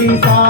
Lisa.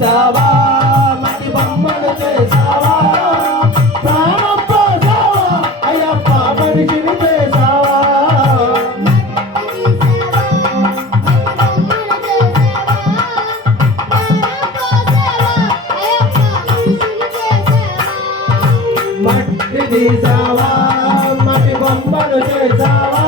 చేసావా? మతి బొమ్మను చేసావా? ప్రాణప్ప అయ్యప్ప మనిషిని చేసావా? మట్టి తీసావా? మతి బొమ్మను చేసావా?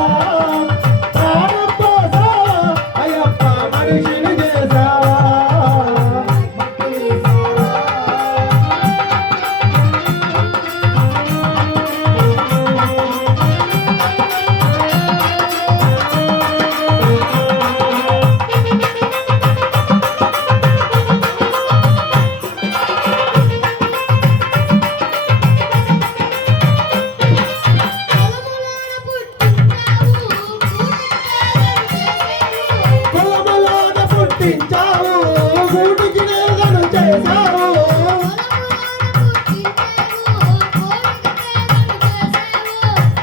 పుట్టించావు గూటికి నేలను చేశావు.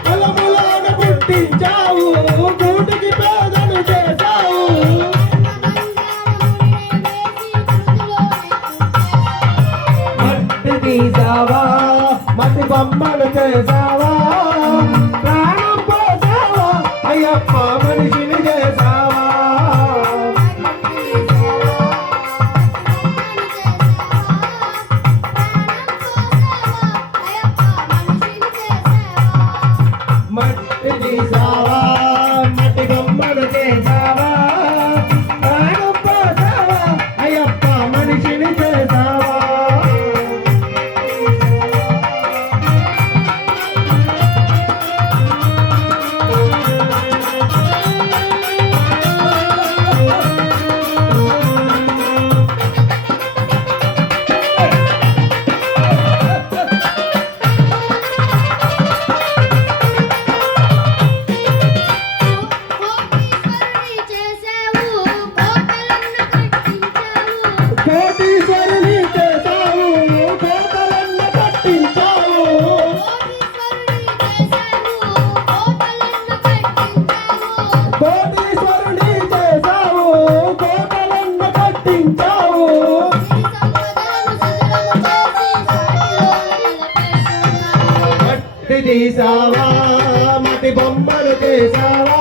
పొలములాన పుట్టించావు గూటికి పేదను చేశావు. మట్టి తీసావా మట్టి బొమ్మలు చేసావా ప్రాణం పోసావా అయ్యప్ప తీసావా మతి బొమ్మలు చేసావా